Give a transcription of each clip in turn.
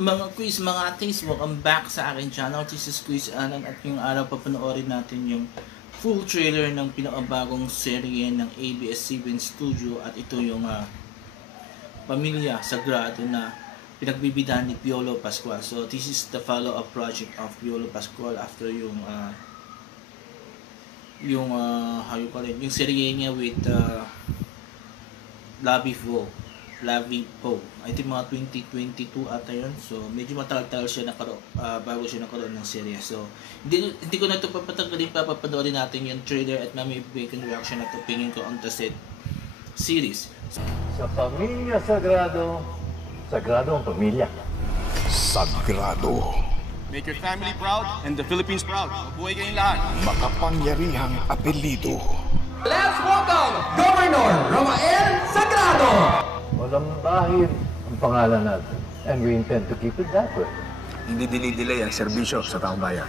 Mga quiz, mga atis, welcome back sa aking channel. This is Quiz Alan at yung araw papanoorin natin yung full trailer ng pinakabagong serye ng ABS-CBN Studio at ito yung Pamilya Sagrado na pinagbibidahan ni Piolo Pascual. So this is the follow-up project of Piolo Pascual after yung how you call it, yung serye niya with Lavi Po. I think mga 2022 ata yun. So, medyo matagal-tagal siya bago siya nakaroon ng serye. So, hindi ko na ito papatagalin pa. Papanoorin natin yung trailer at may bacon reaction at opinion ko on the set series. Sa Pamilya Sagrado, sagrado ang pamilya. Sagrado. Make your family proud and the Philippines proud. Mabuhay kayong lahat. Makapangyarihang apelido. Let's welcome Governor Romael Sagrado! Walang bahid ang pangalan natin. And we intend to keep it that way. Hindi dinidelay ang serbisyo sa taong bayan.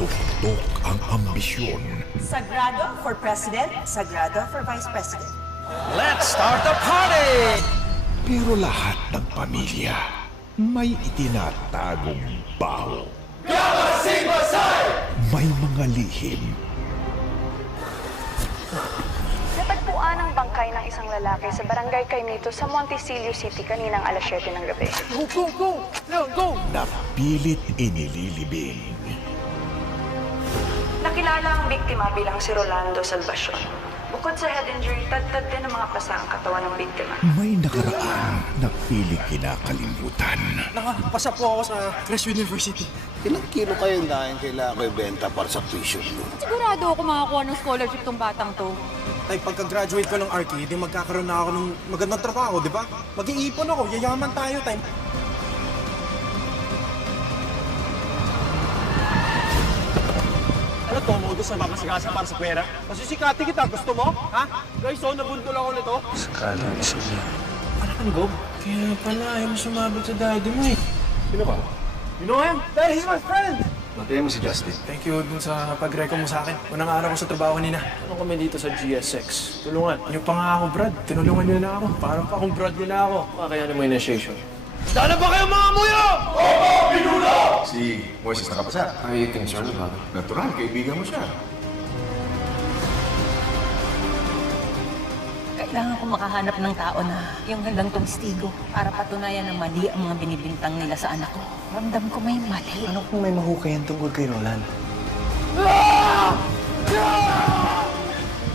Tuktok ang ambisyon. Sagrado for President, Sagrado for Vice President. Let's start the party! Pero lahat ng pamilya may itinatagong baho. May mga lihim. Natagpuan ang bangkay ng isang lalaki sa barangay Caimito sa Montecillo City kaninang alas 7 ng gabi. Go! Na pilit inililibing. Nakilala ang biktima bilang si Rolando Salvacion. Bukod sa head injury, tad-tad din ang mga pasa ang katawan ng biktima. May nakaraan na pilit kinakalimutan. Nakapasa po ako sa Crestwood University. Ilang kilo kayo na kailangan ko ibenta para sa tuition mo? Sigurado ako makakuha ng scholarship tong batang to. Tay, pagka-graduate ko ng arcade, magkakaroon na ako ng magandang trabaho, di ba? Mag-iipon ako, yayaman tayo, tay. Ano to, modus na mapasigasa para sa pera? Masisikati kita, gusto mo? Ha? Guys, nabundol ako nito. Sakala isa niya. Ano ka ni Gob? Kaya pala, ayaw mo sumabot sa daddy mo eh. Sino ka? You know him? Dad, he's my friend! Matayin mo si Justin. Thank you dun sa pag-reco mo sa akin. Unang araw ko sa trabaho kanina. Ano kami dito sa GSX? Tulungan. Niyo pa nga ako, Brad. Tinulungan niyo na ako. Parang pa akong Brad niyo na ako. Kaya mo initiation. Sana ba kayo mga muyo? Oo, pinuno! Si Moises nakapasa. Are you concerned about it? Natural, kaibigan mo siya. Kailangan ko makahanap ng tao na yung handang testigo para patunayan na mali ang mga binibintang nila sa anak ko. Ramdam ko may mali. Ano kung may mahukayan tungkol kay Roland?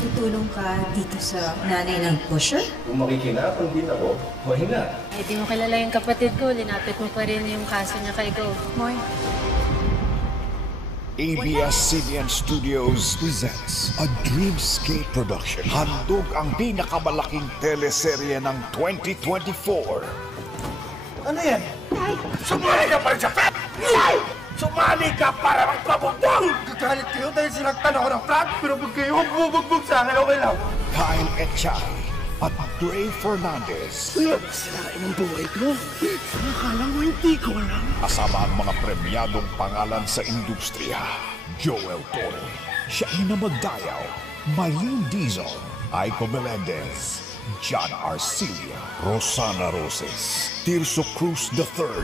Tutulong ka dito sa nanay ng pusher? Kung makikinapang din ako, mahina. Eh, di mo kilala yung kapatid ko. Linapit mo pa rin yung kaso niya kay Go. Moy. ABS-CBN Studios presents a Dreamscape production. Handog ang pinakamalaking teleserye ng 2024. Ano yan? Sumali ka pa rin sa frat! Sumali ka para magpabugbog! Gagalit kayo dahil sinagtan ako ng frat, pero pag kayo bubugbog sa akin, okay lang. Kyle Echay at Gray Fernandez. Sirain ang buhay ko. Akala mo hindi ko alam. Kasama ang mga premyadong pangalan sa industriya. Joel Torre, Shaina Magdayaw, Mylene Dizon, Aiko Melendez, John Arcilia, Rosana Roses, Tirso Cruz III,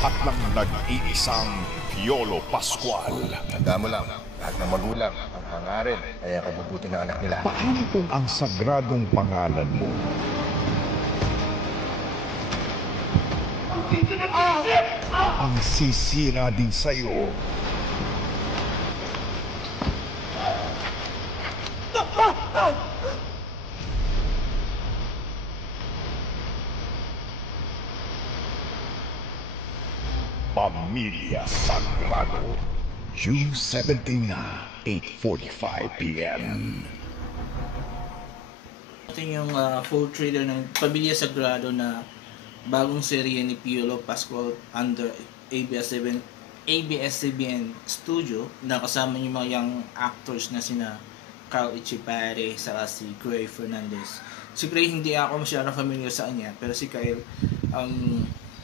at ng nag-iisang Piolo Pascual. Tanda mo lang, lahat ng magulang ang hangarin, kaya kabubuti ng anak nila. Paano kung ang sagradong pangalan mo ang sisira din sa'yo? Pamilya Sagrado. June 17 na, 8:45 p.m. Ito yung full trailer ng Pamilya Sagrado na bagong serye ni Piolo Pascual under ABS-CBN Studio na kasama yung mga young actors na sina Kyle Echepare saka si Gray Fernandez. Si Gray hindi ako masyadong familiar sa kanya, pero si Kyle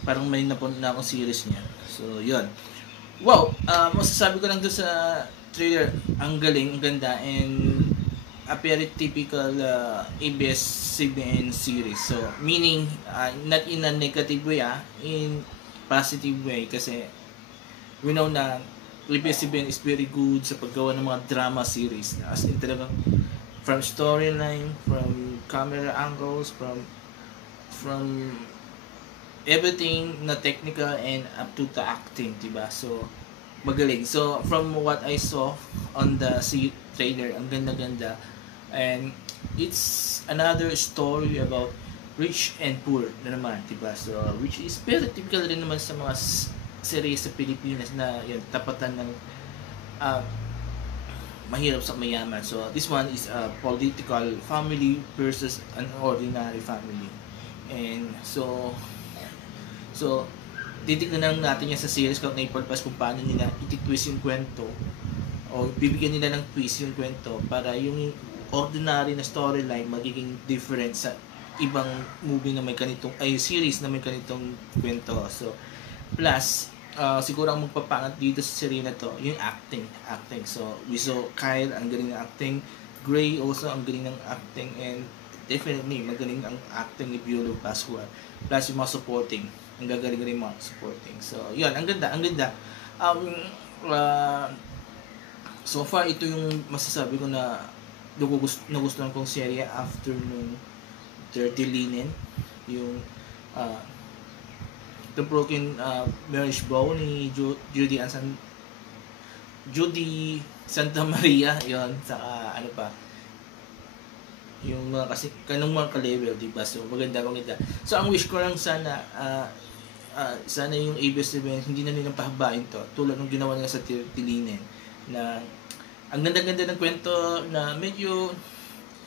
parang may napanood na akong series niya. So yun. Wow! Masasabi ko lang doon sa trailer, ang galing, ang ganda, and a very typical ABS-CBN series. So, meaning, not in a negative way, in positive way kasi we know na Lipiziben is very good sa paggawa ng mga drama series na as in talagang from storyline, from camera angles, from everything na technical and up to the acting, diba? So magaling. So from what I saw on the trailer, ang ganda-ganda, and it's another story about rich and poor na naman, diba? So which is very typical rin naman sa mga series sa Pilipinas na yun, tapatan ng mahirap sa mayaman. So this one is a political family versus an ordinary family. And so titignan lang natin yan sa series kung na-purpose kung paano nila iti-twist yung kwento o bibigyan nila ng twist yung kwento para yung ordinary na storyline magiging different sa ibang movie na may ganitong series na may ganitong kwento. So plus siguro ang magpapangat dito sa series na to yung acting. So we saw Kyle, ang galing ng acting, Gray also ang galing ng acting, and definitely magaling ang acting ni Piolo Pascual, plus yung mga supporting, ang gagaling rin mga supporting. So yun, ang ganda. So far ito yung masasabi ko na nagustuhan kong serye after nung Dirty Linen, yung The Broken Marriage Vow ni Judy Santa Maria, yon, saka ano pa yung mga kasi kanong mga ka-level, diba? So maganda. So ang wish ko lang sana sana yung ABS-CBN hindi na nilang pahabain to tulad ng ginawa nila sa Tilinen na ang ganda-ganda ng kwento na medyo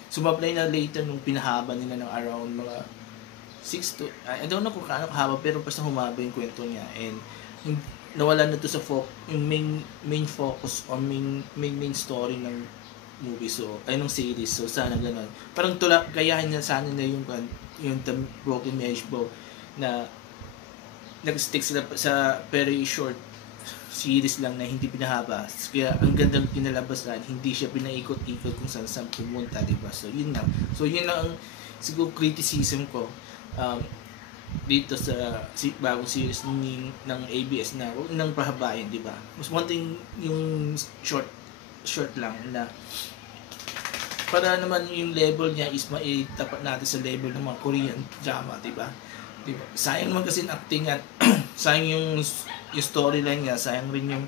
sumablay na later nung pinahaba nila ng around mga 6 to, I don't know kung kaano kahaba, pero basta humaba yung kwento niya, and nawala na to sa yung main focus o main story ng movie, so ay ng series. So sana gano'n, parang gayahin na sana na yung The Broken Marriage Vow na nag-stick sila sa very short series lang na hindi pinahaba, kaya ang gandang pinalabas na hindi siya pinaikot-ikot kung saan pumunta, diba? So yun lang ang siguro criticism ko dito sa bagong series ng ABS na huwag nang pahabain, di ba? Mas wanting yung short lang na para naman yung level niya is maitapat natin sa level ng mga Korean drama, di ba? Diba? Sayang naman kasi acting at sayang yung storyline niya, sayang rin yung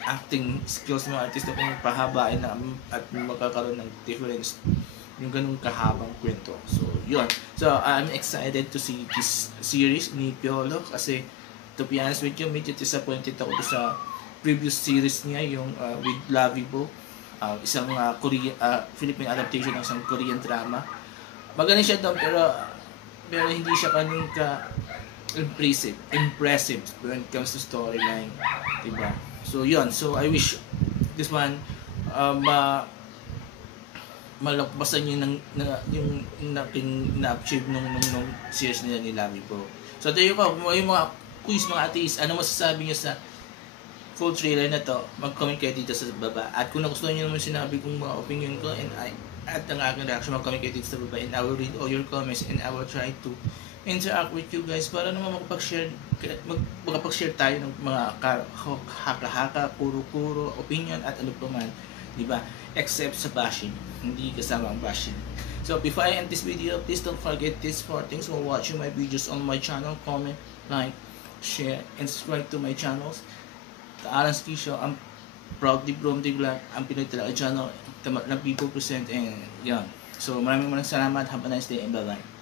acting skills ng mga artista kung pahabain na at magkakaroon ng difference yung ganung kahabang kwento. So yun, so I'm excited to see this series ni Piolo kasi to be honest with you, medyo disappointed ako sa previous series niya, yung with Lavibo, isang Philippine adaptation ng isang Korean drama. Magaling siya doon, pero hindi siya kanong impressive when it comes to storyline, diba? So yun, so I wish this one malakbasan yung na-achieve nung series nila ni Lavibo. So tayo pa, yung mga quiz, mga ateis, ano masasabi niyo sa full trailer na to? Mag-comment kayo dito sa baba. At kung nagustuhan niyo naman sinabi kong mga opinion ko at ang aking reaction, mag-comment kayo dito sa baba, and I will read all your comments and I will try to interact with you guys para naman makapag-share tayo ng mga haka-haka, kuro-kuro, opinion at ano pa man, diba? Except sa bashing, hindi kasama ang bashing. So before I end this video, please don't forget these 4 things while watching my videos on my channel. Comment, like, share, and subscribe to my channels. The Alan Ski Show, I'm proudly from the vlog, ang Pinoy talaga channel ng People Present, and yan. So maraming salamat, have a nice day and bye bye.